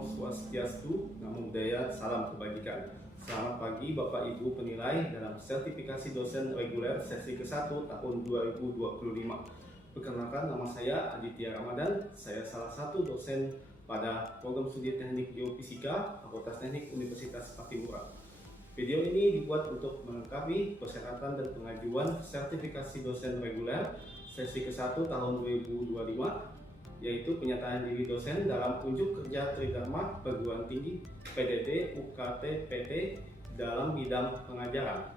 Om Swastiastu, Namo Buddhaya, salam kebajikan. Selamat pagi Bapak Ibu penilai dalam sertifikasi dosen reguler sesi ke-1 tahun 2025. Perkenalkan, nama saya Aditya Ramadan. Saya salah satu dosen pada program studi Teknik Geofisika Fakultas Teknik Universitas Patimura. Video ini dibuat untuk melengkapi persyaratan dan pengajuan sertifikasi dosen reguler sesi ke-1 tahun 2025, yaitu penyataan diri dosen dalam unjuk kerja Tridharma Perguruan Tinggi PDD UKT PT dalam bidang pengajaran.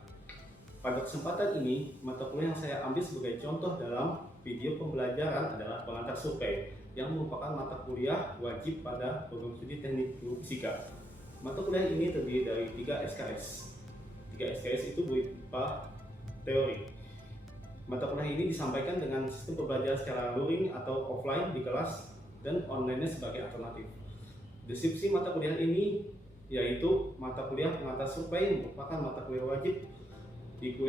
Pada kesempatan ini, mata kuliah yang saya ambil sebagai contoh dalam video pembelajaran adalah pengantar survei, yang merupakan mata kuliah wajib pada program studi Teknik Geofisika. Mata kuliah ini terdiri dari 3 SKS. 3 SKS itu berupa teori. Mata kuliah ini disampaikan dengan sistem pembelajaran secara luring atau offline di kelas dan online sebagai alternatif. Deskripsi mata kuliah ini yaitu mata kuliah pengantar survei merupakan mata kuliah wajib di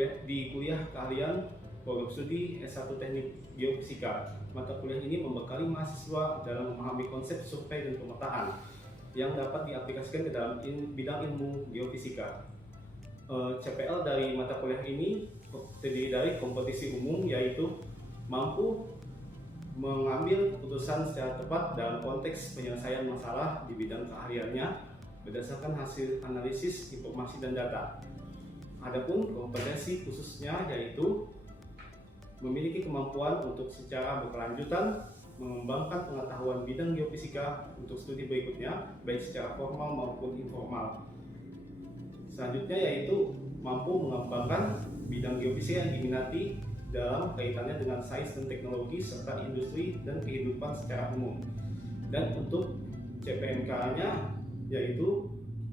kuliah keahlian program studi S1 Teknik Geofisika. Mata kuliah ini membekali mahasiswa dalam memahami konsep survei dan pemetaan yang dapat diaplikasikan ke dalam bidang ilmu geofisika. CPL dari mata kuliah ini terdiri dari kompetisi umum, yaitu mampu mengambil keputusan secara tepat dalam konteks penyelesaian masalah di bidang keahliannya berdasarkan hasil analisis informasi dan data. Adapun kompetensi khususnya yaitu memiliki kemampuan untuk secara berkelanjutan mengembangkan pengetahuan bidang geofisika untuk studi berikutnya, baik secara formal maupun informal. Selanjutnya yaitu mampu mengembangkan bidang geofisika yang diminati dalam kaitannya dengan sains dan teknologi serta industri dan kehidupan secara umum. Dan untuk CPMK-nya yaitu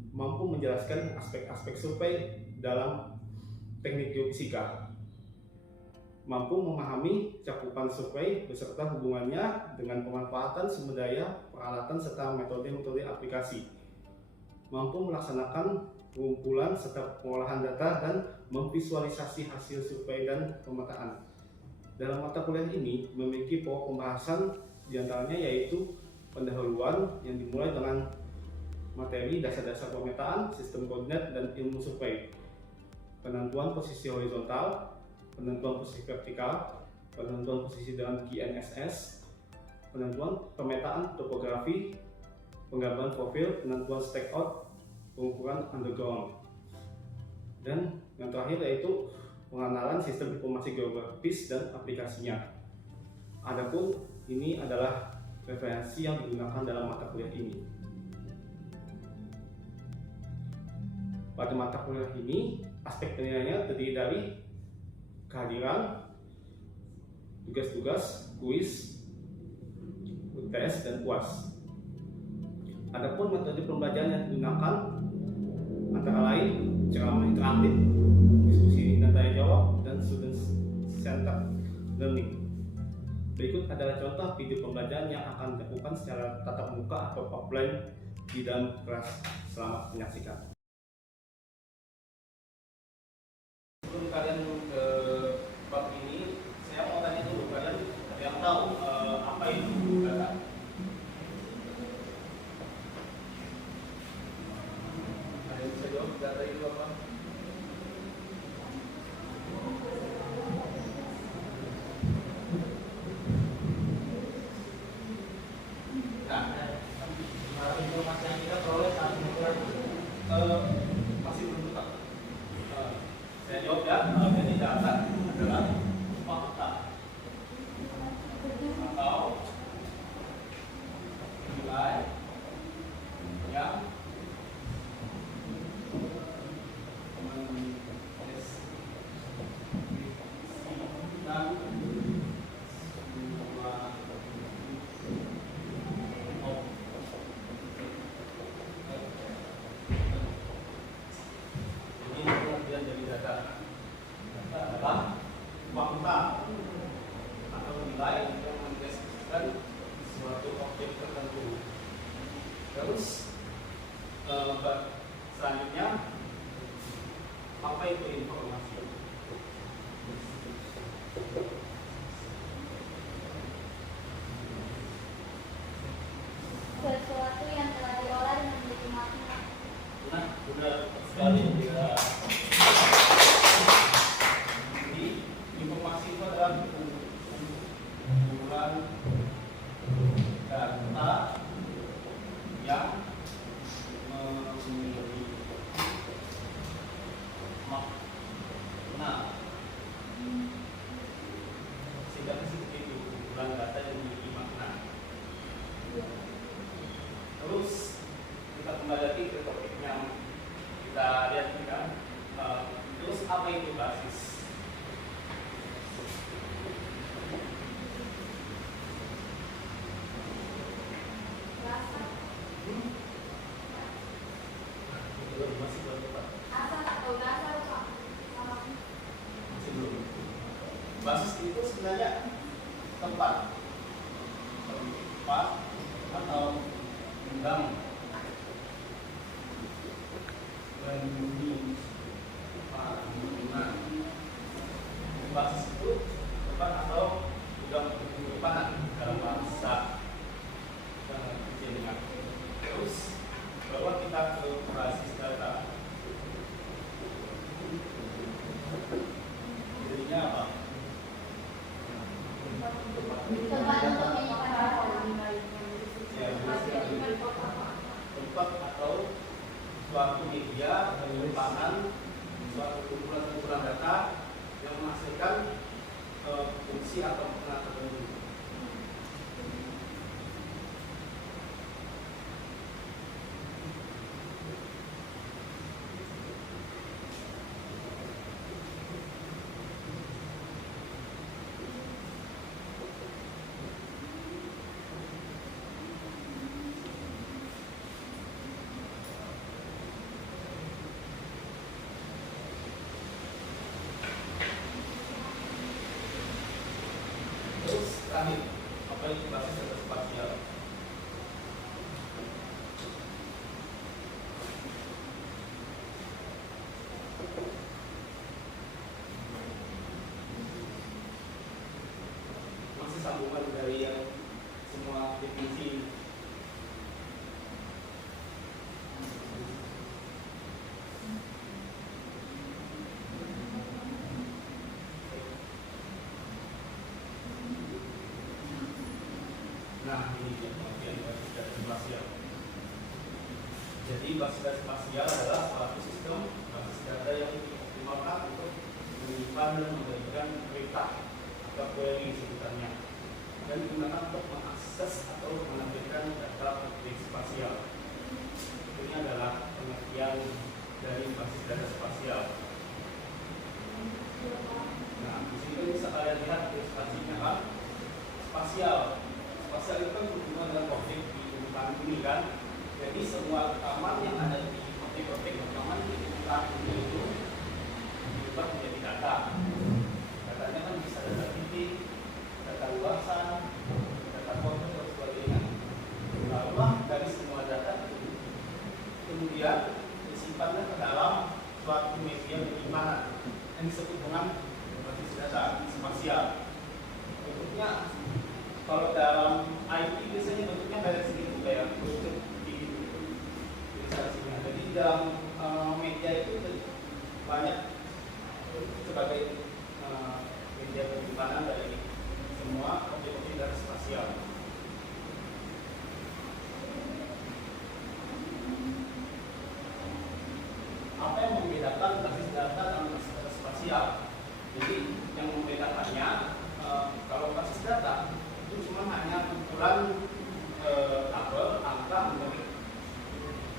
mampu menjelaskan aspek-aspek survei dalam teknik geofisika, mampu memahami cakupan survei beserta hubungannya dengan pemanfaatan sumber daya, peralatan serta metode-metode aplikasi, mampu melaksanakan pengumpulan serta pengolahan data dan memvisualisasi hasil survei dan pemetaan. Dalam mata kuliah ini memiliki pokok pembahasan diantaranya yaitu pendahuluan yang dimulai dengan materi dasar-dasar pemetaan, sistem koordinat, dan ilmu survei, penentuan posisi horizontal, penentuan posisi vertikal, penentuan posisi dengan GNSS, penentuan pemetaan topografi, penggambaran profil, penentuan stakeout, pengukuran underground, dan yang terakhir yaitu pengenalan sistem informasi geografis dan aplikasinya. Adapun ini adalah referensi yang digunakan dalam mata kuliah ini. Pada mata kuliah ini, aspek penilaiannya terdiri dari kehadiran, tugas-tugas, kuis, tes, dan UAS. Adapun metode pembelajaran yang digunakan antara lain ceramah interaktif, diskusi dan tanya jawab, dan student centered learning. Berikut adalah contoh video pembelajaran yang akan dilakukan secara tatap muka atau offline di dalam kelas. Selamat menyaksikan. Sebelum kalian ke bab ini, saya mau tanya dulu, kalian yang tahu apa itu data? Data itu apa? Nah, informasi yang kita peroleh saat memulai masih belum tetap. Saya jawab ya, jadi data adalah fakta atau nilai yang jadi data adalah fakta atau nilai yang mendeskripsikan suatu objek tertentu. Terus selanjutnya apa itu informasi? Sesuatu yang telah sekali dia. Jadi informasi itu adalah kumpulan data yang memiliki makna. Sehingga seperti itu kumpulan data yang memiliki makna. Terus kita kembali lagi ke topik yang kita lihat ini kan. Terus apa itu basis? Basis itu sebenarnya tempat atau bidang penyimpanan. Basis itu tempat atau bidang penyimpanan dalam bahasa kecilnya. Terus bahwa kita ke basis data, jadinya apa? Tempat atau suatu media penyimpanan suatu kumpulan data yang menghasilkan fungsi atau makna tertentu. Terakhir, apa itu basis data spasial? Masih sambungan dari yang semua definisi. Nah, ini dia pengertian basis data spasial. Jadi basis data spasial adalah suatu sistem basis data yang dioptimalkan untuk menyimpan dan memberikan perintah atau query sebutannya, dan digunakan untuk mengakses atau menampilkan data objek spasial. Ini adalah pengertian dari basis data spasial. Nah, di sini bisa kalian lihat ilustrasinya kan, spasial. Spasial itu kan berhubungan dengan objek di permukaan bumi kan. Jadi semua rekaman yang ada di objek-objek rekaman di permukaan bumi itu diubah menjadi data. Datanya kan bisa data titik, data luasan, data foto dan sebagainya. Lalu dari semua data itu kemudian disimpannya ke dalam suatu media penyimpanan yang disebut dengan basis data spasial. Bentuknya kalau dalam IT biasanya bentuknya kayak segitu, kayak kerucut di ilustrasinya. Jadi di dalam media itu banyak sebagai media penyimpanan dari semua objek-objek data spasial. Apa yang membedakan basis data dan basis data spasial? Jadi yang membedakannya kalau basis data itu cuma hanya kumpulan tabel, angka, numerik,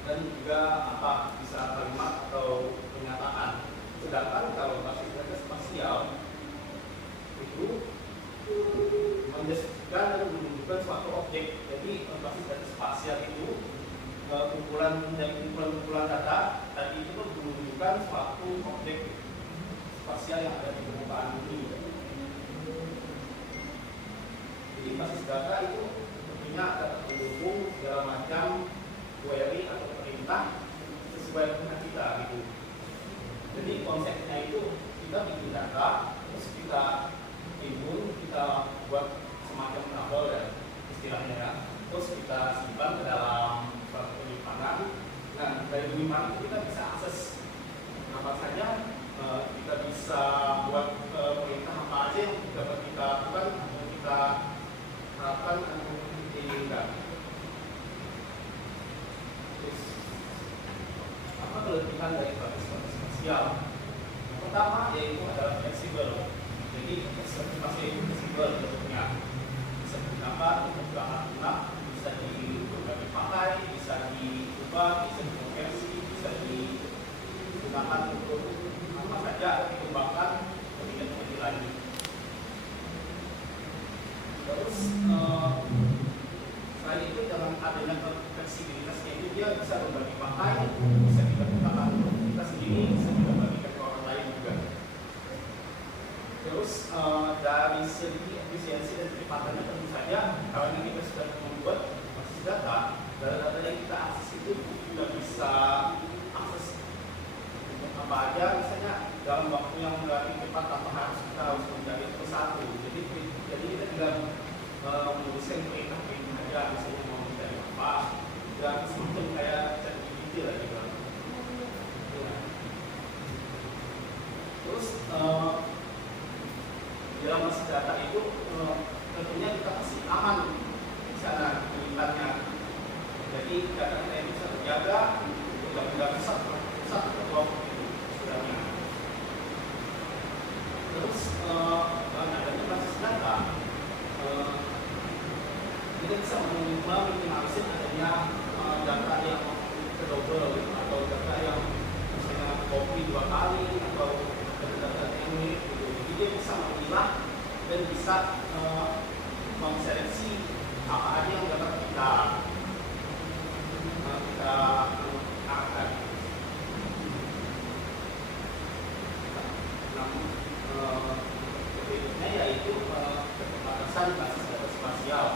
dan juga apa bisa kalimat atau pernyataan. Sedangkan kalau basis data spasial itu mendeskripsikan dan menunjukkan suatu objek. Jadi basis data spasial itu kumpulan dari kumpulan data tadi itu menunjukkan suatu objek spasial yang ada di permukaan bumi. Jadi basis data itu tentunya dapat mendukung segala macam query atau perintah sesuai dengan kita gitu. Jadi konsepnya itu kita bikin data, terus kita timbul, kita buat semacam tabel ya istilahnya ya. Terus kita simpan ke dalam suatu penyimpanan. Nah dari penyimpanan kita bisa akses spasial. Yang pertama yaitu adalah fleksibel. Jadi sertifikasi itu fleksibel bentuknya, bisa digunakan untuk bahan lunak, bisa dipakai, bisa diubah, bisa dikonversi, bisa digunakan untuk apa saja, dikembangkan lebih lagi. Terus selain itu dengan adanya fleksibilitasnya itu dia bisa berbagi pakai, bisa kita gunakan untuk kita sendiri, bisa kita bagikan ke orang lain juga. Terus dari segi efisiensi dan kecepatannya tentu saja karena kita sudah membuat basis data yang kita akses itu sudah bisa akses untuk apa aja, misalnya dalam waktu yang relatif cepat tanpa kita harus mencari satu. Jadi kita tinggal menuliskan perintah-perintah aja, misalnya mau mencari apa, dan semacam kayak ChatGPT lah gitu. Ya. Terus dalam basis data itu tentunya kita pasti aman di sana penyimpanan. Jadi data kita itu bisa terjaga, tidak mudah rusak atau sudahnya. Terus dengan adanya basis data, kita bisa meminimalisir adanya data yang double atau data yang misalnya copy 2 kali atau data yang mirip gitu. Jadi dia bisa memilah dan bisa menseleksi apa aja yang dapat kita arahkan. Berikutnya yaitu keterbatasan basis data spasial.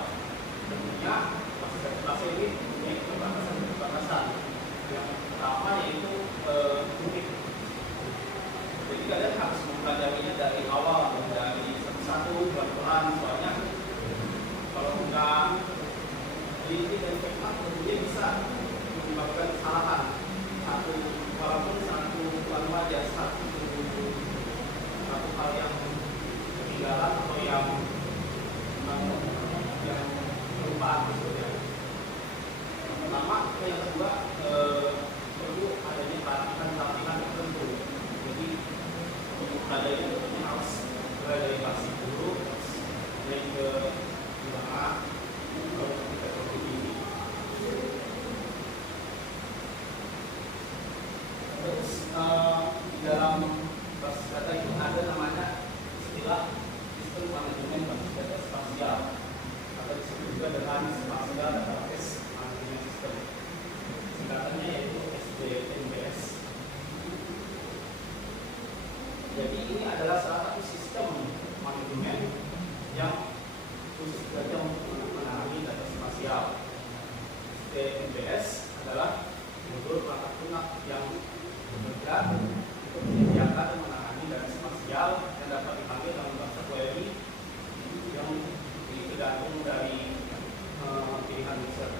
Tentunya basis data spasial ini mempunyai keterbatasan. Yang pertama yaitu unik. Jadi kalian harus mempelajarinya dari awal, dari satu-satu, pelan-pelan. Soalnya kalau enggak teliti dan cepat, tentunya bisa menyebabkan kesalahan. Walaupun satu aja, satu hal yang ketinggalan atau yang kelupaan maksudnya. Yang pertama, yang kedua perlu adanya pelatihan tertentu. Jadi untuk adanya tentunya harus mulai dari basic dulu, naik ke tengah, kalau kita ini. Terus di dalam basis data itu ada namanya istilah sistem manajemen basis data spasial atau disebut juga dengan spasial database management system. Singkatannya yaitu SDMBS. Jadi ini adalah salah satu sistem manajemen yang khusus saja untuk menangani data spasial. SDMBS adalah modul perangkat lunak yang bekerja untuk menyediakan dan menangani data spasial yang dapat dipanggil dalam bahasa query yang tergantung dari pilihan user.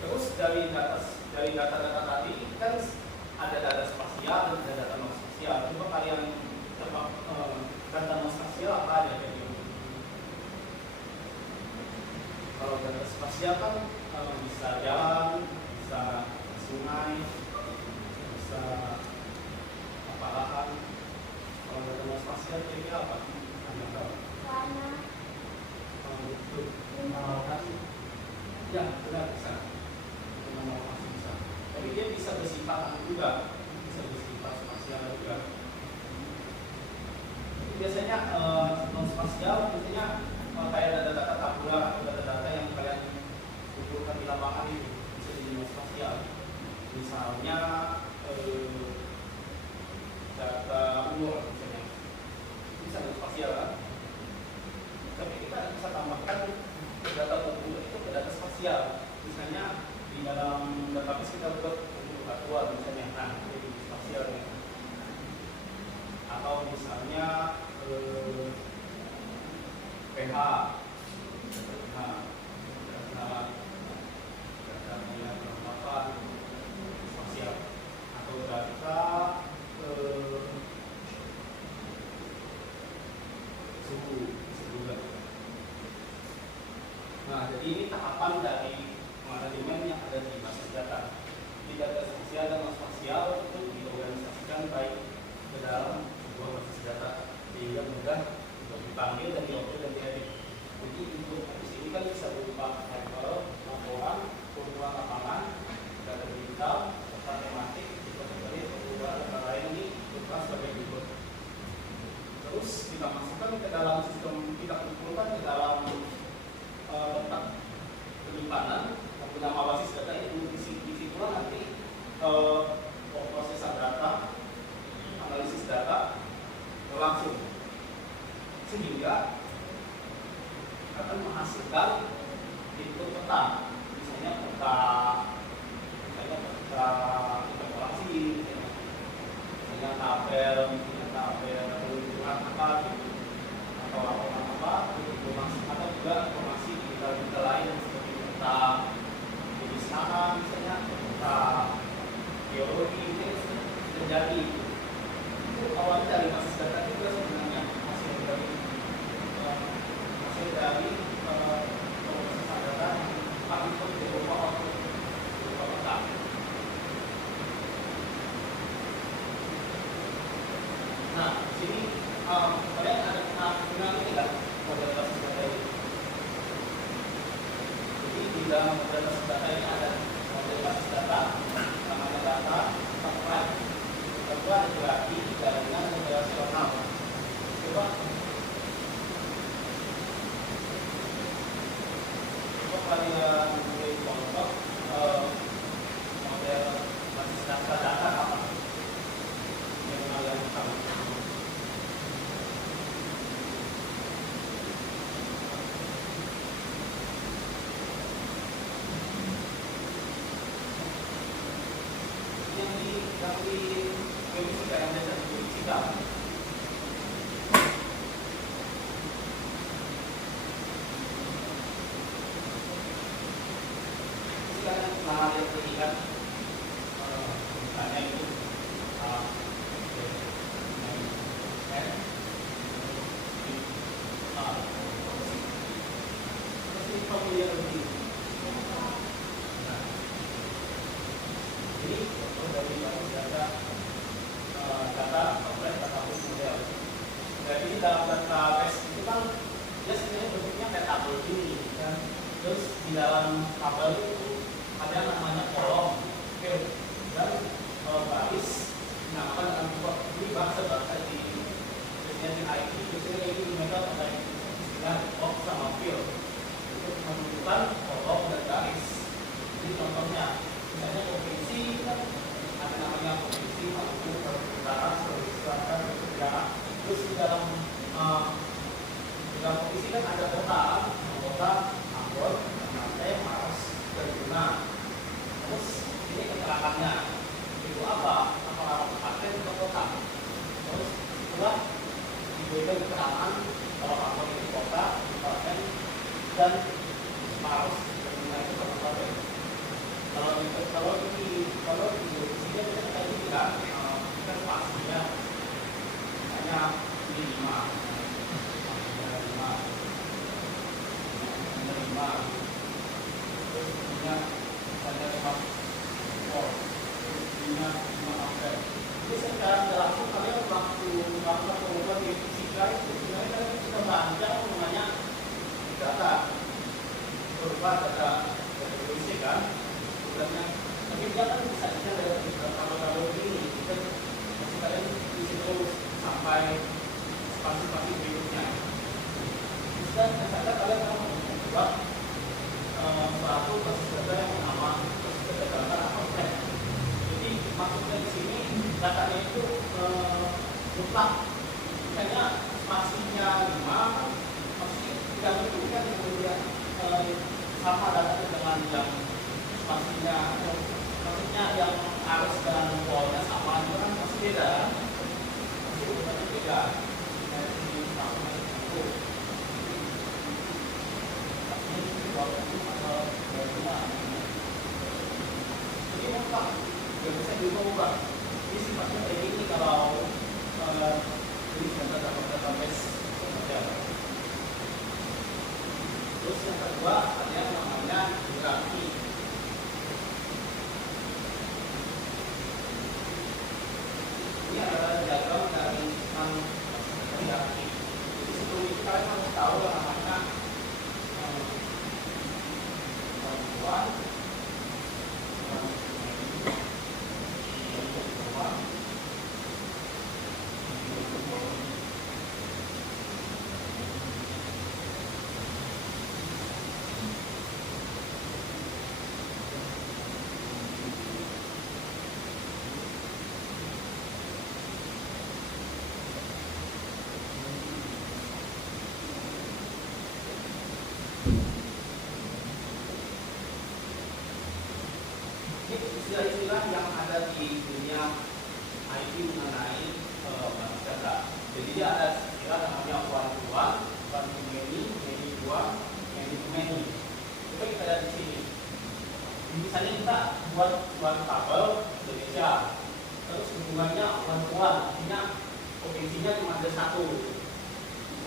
Terus dari data-data tadi kan ada data spasial dan ada data non spasial. Coba kalian tebak data non spasial apa aja jadi? Kalau data spasial kan bisa jalan, bisa sungai, bisa apa lahan. Kalau data non spasial jadi apa? Anda tahu? Tanah. Betul. Lokasi. Ya, benar bisa. Lokasi bisa. Tapi dia bisa bersifat juga, bisa bersifat spasial juga. Jadi biasanya non spasial biasanya kayak data-data tabular atau data-data yang kalian kumpulkan di lapangan itu bisa jadi non spasial. Misalnya data umur misalnya, bisa non spasial kan? Tapi kita bisa tambahkan data umur itu ke data spasial. Misalnya di dalam database kita buat untuk aktual misalnya, nah jadi spasial ya. Atau misalnya pH, datanya berapa spasial, atau data suhu juga. Nah, jadi ini tahapan dari manajemen yang ada di basis data. Jadi data spasial dan non spasial itu diorganisasikan baik ke dalam sebuah basis data sehingga mudah untuk dipanggil dan diupload dan diedit. Jadi untuk di sini kan bisa berupa tabel, laporan, perubahan lapangan, data digital, data tematik, kategori, perubahan data lain ini berupa sebagai berikut. Terus kita masukkan ke dalam sistem, kita kumpulkan ke dalam letak penyimpanan nama basis data itu. Disitulah nanti pemrosesan data, analisis data berlangsung sehingga akan menghasilkan input peta, misalnya peta interpolasi, misalnya tabel penunjukan apa gitu, atau laporan apa, atau juga informasi digital lain seperti peta jenis saham, misalnya peta geologi, itu terjadi. Itu awalnya dari basis data juga sebenarnya hasil dari pemrosesan data yang input berupa output berupa peta. Nah, di sini kalian ada kenal ini kan model basis data ini. Jadi di dalam model basis data ini ada model basis data, namanya data, tempat, kedua ada hierarki, jaringan, dan relasional. Coba kalian beri contoh model basis data apa yang kalian tahu. Yang di geofisika yang biasa di geofisika kalian pernah lihat ini kan, misalnya itu familiar lebih. Jadi contoh dari basis data database model. Jadi dalam database itu kan dia sebenarnya bentuknya kayak tabel ini kan. Terus di dalam tabel itu ada namanya kolom, field, dan baris dinamakan dengan pivot. Ini bahasa di IT biasanya itu dimakan pada istilah box sama field untuk menentukan kolom dan baris. Jadi contohnya misalnya provinsi kan ada namanya provinsi Maluku, Sulawesi Utara, Sulawesi Selatan, Sulawesi Tenggara. Terus di dalam provinsi kan ada kota, Ambon, Ternate, Maros, dan Bima. Terus ini keterangannya itu apa? Apakah kabupaten atau kota? Terus itulah diberikan keterangan kalau Ambon itu kota, kabupaten, dan Maros dan Bima itu kabupaten. Kalau di sini kita tadi bilang kita pastinya hanya ini 5 terus punya ada 5 volt, terus punya 5 ampere. Jadi secara langsung kalian waktu melakukan pengukuran di fisika itu sebenarnya kalian sudah merancang namanya data berupa data fisik kan. Tapi dia kan bisa dari tabel ini kita masih kalian di situ sampai spasi-spasi berikutnya. Dan ternyata kalian akan membuat suatu basis data yang bernama basis data outlet. Jadi maksudnya di sini datanya itu mutlak. Misalnya spasinya 5, pasti tidak menunjukkan kemudian sama datanya dengan yang spasinya, maksudnya yang arus dan polnya sama itu kan pasti beda, pasti urutannya beda. Jadi mutlak, nggak bisa diubah. Ini sifatnya kayak gini kalau ini database model. Terus yang kedua ada yang namanya istilah-istilah yang ada di dunia IT mengenai basis data. Jadi dia ada istilah namanya one-to-one, one-to-many, many-to-one, many-to-many. Coba kita lihat di sini. Misalnya kita buat one tabel Indonesia, terus hubungannya one-to-one, artinya provinsinya cuma ada satu,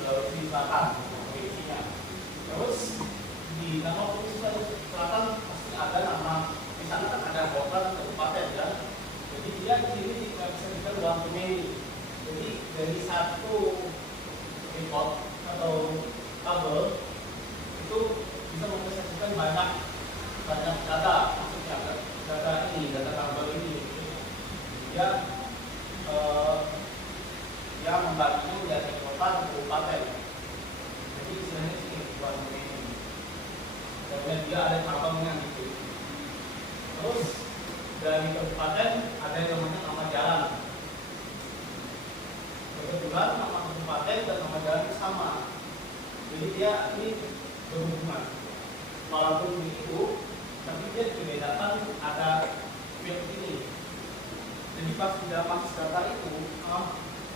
Sulawesi Selatan provinsinya. Terus di nama provinsi Sulawesi Selatan pasti ada nama, di sana kan ada kota kabupaten ya. Jadi dia di sini tidak bisa dibilang one-to-many. Jadi dari satu report atau tabel itu bisa mempresentasikan banyak data, maksudnya data ini, data tabel ini. Dia membaginya menjadi kota dan kabupaten. Jadi istilahnya sini one-to-many. Dan dia ada tabelnya gitu. Terus dari kabupaten ada yang namanya nama jalan. Kebetulan nama kabupaten dan nama jalan sama. Jadi dia ini berhubungan. Walaupun itu, tapi dia dibedakan ada field ini. Jadi pas di dalam basis data itu,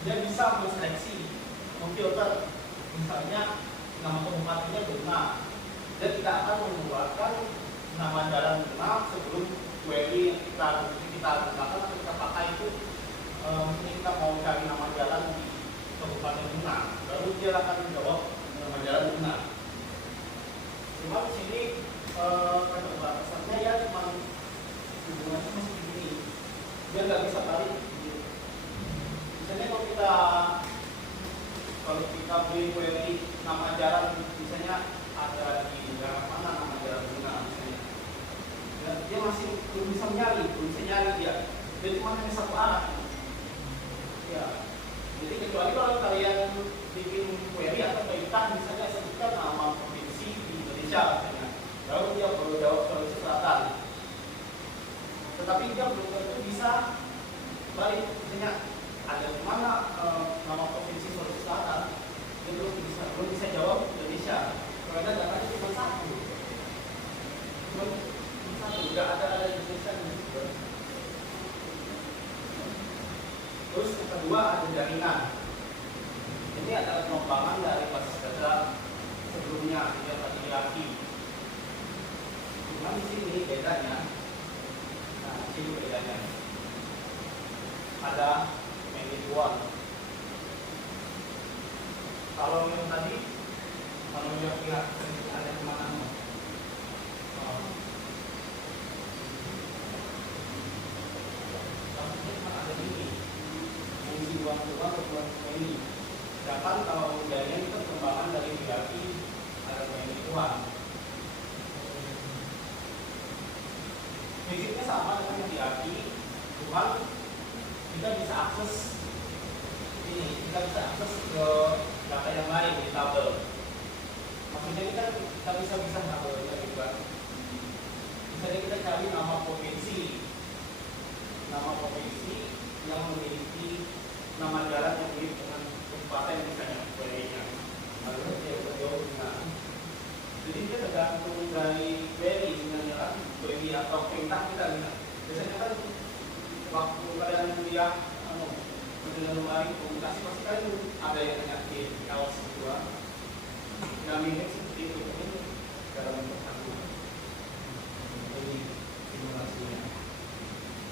dia bisa menseleksi, memfilter. Misalnya nama kabupatennya benar. Dia tidak akan mengeluarkan nama jalan benar sebelum query yang kita gunakan atau kita pakai itu. Mungkin kita mau cari nama jalan di kabupaten benar, lalu dia akan menjawab nama jalan benar. Cuma di sini keterbatasannya ya cuma hubungannya masih begini, dia nggak bisa balik. Misalnya kalau kita beli query nama jalan, misalnya ada di daerah mana nama jalan benar, misalnya dia masih belum bisa nyari dia cuma hanya satu arah. Ya, jadi kecuali kalau kalian bikin query atau perintah, misalnya sebutkan nama provinsi di Indonesia, misalnya, lalu dia perlu jawab Sulawesi Selatan. Tetapi dia belum tentu bisa balik, misalnya ada di mana nama provinsi Sulawesi Selatan, dia belum bisa jawab Indonesia. Karena datanya cuma satu, nggak ada Indonesia. Terus yang kedua ada jaringan. Ini adalah pengembangan dari basis data sebelumnya yang tadi hierarki. Cuma di sini bedanya. Nah, di sini bedanya. Ada many-to-one. Kalau yang tadi, kalau yang pihak ada kemana? Ada ini. One-to-one atau one-to-many. Sedangkan kalau jaringan itu perkembangan dari hierarki ada many-to-one. Prinsipnya sama dengan hierarki, cuma kita bisa akses ini, kita bisa akses ke data yang lain di tabel. Maksudnya kita bisa tabelnya juga. Misalnya kita cari nama provinsi yang memiliki nama jalan yang mirip dengan kabupaten misalnya query-nya. Lalu dia berjawab dengan. Jadi dia tergantung dari query sebenarnya, query atau perintah kita. Biasanya kan waktu kalian kuliah dengan lumayan komunikasi pasti kalian ada yang tanya di awal kedua. Yang mirip seperti itu ini dalam bentuk satu. Ini simulasinya.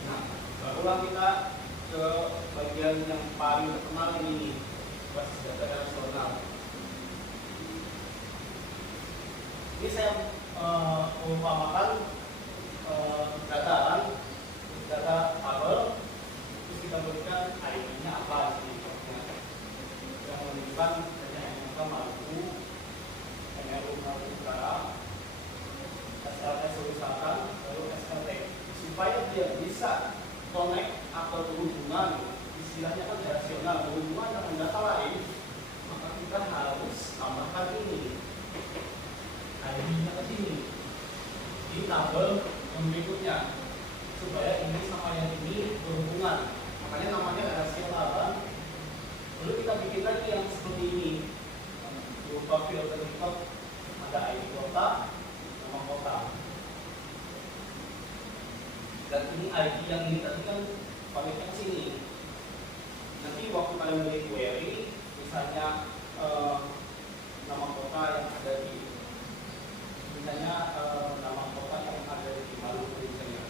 Nah, barulah kita ke bagian yang paling terkenal ini, basis data nasional. Ini saya mengumpamakan data tabel, terus kita berikan ID-nya apa yang menunjukkan hanya Maluku, MRU Maluku Utara, SLT Sulawesi Selatan, lalu SLT, supaya dia bisa connect atau berhubungan, istilahnya kan rasional, berhubungan dengan data lain, maka kita harus tambahkan ini ID-nya ke sini di tabel yang berikutnya, supaya ini sama yang ini berhubungan. Makanya namanya rasional kan. Lalu kita bikin lagi yang seperti ini, berupa filter report, ada ID kota, nama kota, dan ini ID yang ini tadi kan pamitnya ke sini. Nanti waktu kalian beri query, misalnya nama kota yang ada di nama kota yang ada di Maluku misalnya,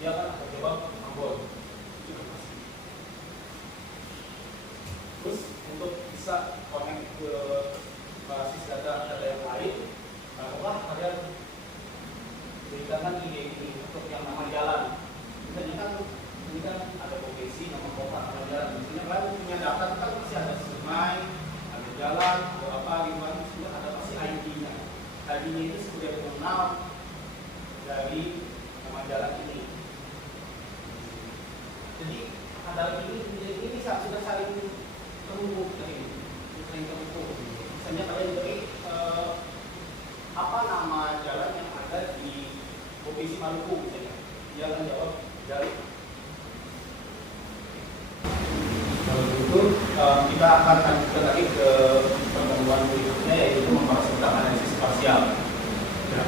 dia akan jawab Ambon. Terus untuk bisa connect ke basis data yang lain, taruhlah kalian berikan ide ini untuk yang nama jalan. Misalnya ini kan ada provinsi, nama kota, nama jalan. Misalnya kan punya data kan pasti ada sungai, ada jalan, ada apa, lingkungan, sudah ada pasti ID-nya. ID-nya itu sebagai pengenal dari nama jalan ini. Jadi ada ini bisa sudah saling terhubung tadi, saling terhubung. Misalnya kalian beri apa nama jalan yang ada di provinsi Maluku misalnya, dia akan jawab jalan. Kalau begitu kita akan lanjutkan lagi ke pertemuan berikutnya, yaitu membahas tentang analisis spasial. Ya.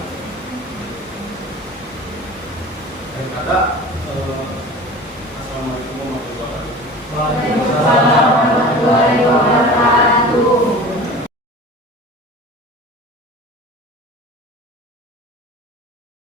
Daripada